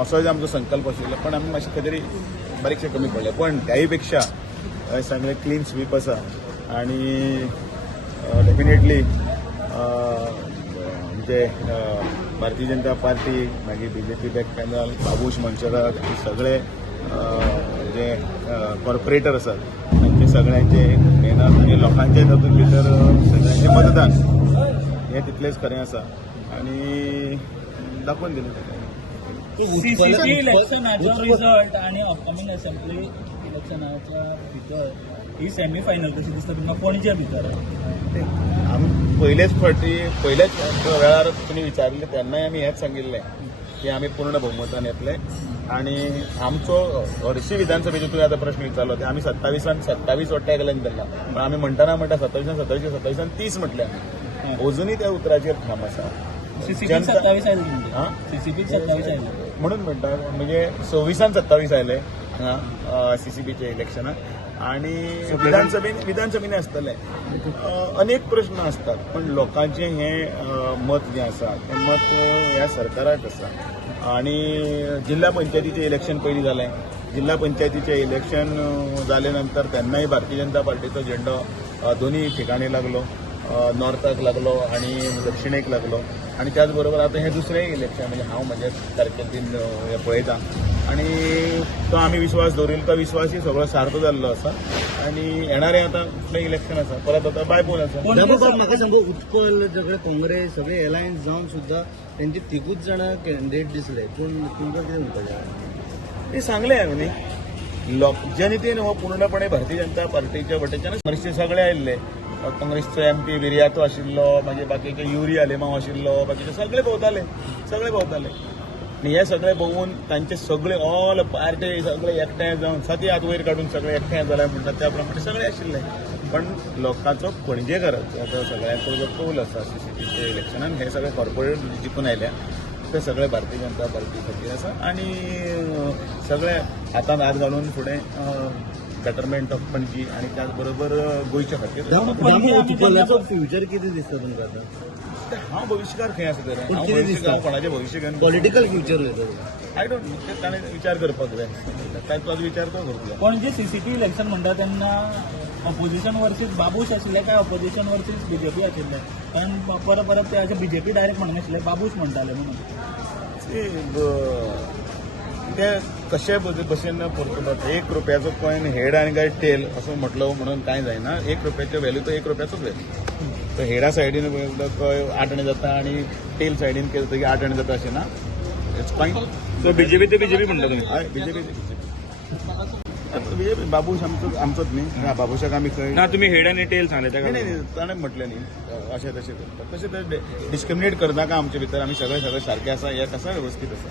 असोच आमचो संकल्प आशिल्लो पण आमी मातशे खंय तरी बारीकशे कमी पडले पण त्याही पेक्षा सगळे क्लीन स्वीप आसा आणि डेफिनेटली म्हणजे भारतीय जनता पार्टी मागीर बीजेपी बॅक पॅनल बाबूश मंचराक सगळे जे कॉर्पोरेटर आसात तांचे सगळ्यांचे मेहनत आनी लोकांचे तातूंत भितर सगळ्यांचे मतदान हे तितलेच खरें आसा आनी दाखोवन दिलें सीसीसी इलेक्शनाचो रिजल्ट आणि अपकमिंग असेंब्ली इलेक्शनाच्या भितर ही सेमी फायनल कशी दिसता तुमकां पणजे भितर आमी पयलेच वेळार तुमी विचारले तेन्नाय आमी हेच सांगिल्लें की आमी पूर्ण भोवमतान येतले आणि आमचो हरशी विधानसभेचो तुवें आतां प्रश्न विचारलो ते आमी 27 वट्ट्या गेल्यान धरला पण आमी म्हणटा 27 30 म्हटले आमी अजुनूय त्या उतराचेर ठाम आसा सीसीपी 27 आयले सीसीपी 27 आयले म्हणून म्हणटा म्हणजे 26 आयले सीसीबीचे इलेक्शनाक आणि विधानसभेने आसतले अनेक प्रश्न असतात पण लोकांचे हे मत जे आसा ते मत ह्या सरकाराक आसा आणि जिल्हा पंचायतीचे इलेक्शन पयलीं जालें जिल्हा पंचायतीचे इलेक्शन जाले नंतर तेन्नाय भारतीय जनता पार्टीचो झेंडो दोन्ही ठिकाणी लागलो नॉर्थाक लागलो आणि दक्षिणेक लागलो आणि त्याच बरोबर आता हे दुसरें इलेक्शन म्हणजे हांव म्हज्या तारखेन हे पळयता आणि तो आमी विश्वास दवरिल्लो तो विश्वासय सगळो सार्थ जाल्लो आसा आणि येणारें आतां फुडलें इलेक्शन आसा परत आतां बायपोल आसा म्हाका सांगू उत्कल सगळे काँग्रेस सगळे एलायन्स जावन सुद्दां तेंचे तिगूच जाणां कॅन्डिडेट दिसले पूण तुमकां कितें म्हणपाचें ते सांगलें हांवें न्ही जनतेन हो पूर्णपणे भारतीय जनता पार्टीच्या वटेच्यानच काँग्रेसचे सगळे आयिल्ले काँग्रेसचो MP विर्यातो आशिल्लो मागीर बाकीचे युरी आलेमांव आशिल्लो बाकीचे सगळे भोंवताले आनी हे सगळे भोंवून तांचे सगळे ऑल पार्टी सगळे एकठांय जावन साती हात वयर काडून सगळे एकठांय जाल्यार म्हणटात त्या प्रमाणे सगळे आशिल्ले पण लोकांचो पणजेकाराचो सगळ्यांचो जो कौल आसा सीसीटीच्या इलेक्शनान हे सगळे कॉर्पोरेट जिखून आयल्या ते सगळे भारतीय जनता पार्टी खातीर आसा आनी सगळे हातांत हात घालून फुडें बेटरमेंट ऑफ पणजी आणि त्याच बरोबर गोयच्या खातीर उत्कलाचो फ्युचर कितें दिसता तुमकां आतां हांव भविष्यकार खंय आसा तर हांव कोणाचें भविश्य घेवन political future I don't know ते ताणें विचार करपाक जाय ताचो विचार तो करतलो पण जे सीसीटी इलेक्शन म्हणटा तेन्ना ऑपोजिशन वर्सीस बाबूश आशिल्ले काय ऑपोजिशन वर्सीस बीजेपी आशिल्ले कारण परत ते बीजेपी डायरेक्ट म्हणनाशिल्ले बाबूश म्हणटाले म्हणून ते कशे भशेन परतून 1 रुपयाचो कॉइन हेड आनी काय टेल असो म्हटलो म्हणून कांय जायना 1 रुपयाचो व्हॅल्यू तो 1 रुपयाचोच व्हॅल्यू तो हेडा सायडीन 8 आणे जाता आणि टेल सायडीन केलं तरी 8 आणे जाता अशें ना इट्स फायन तो बीजेपी ते बीजेपी म्हणटा तुमी हय बीजेपी बाबूश आमचोच न्ही बाबूशाक आमी खंय ना तुम्ही हेड आनी टेल सांगले ताका नाही ताणें म्हटलें न्ही अशें तशें करता तशें ते डिस्क्रिमिनेट करनाका आमचे भितर आमी सगळे सारके आसा एक आसा वेवस्थीत आसा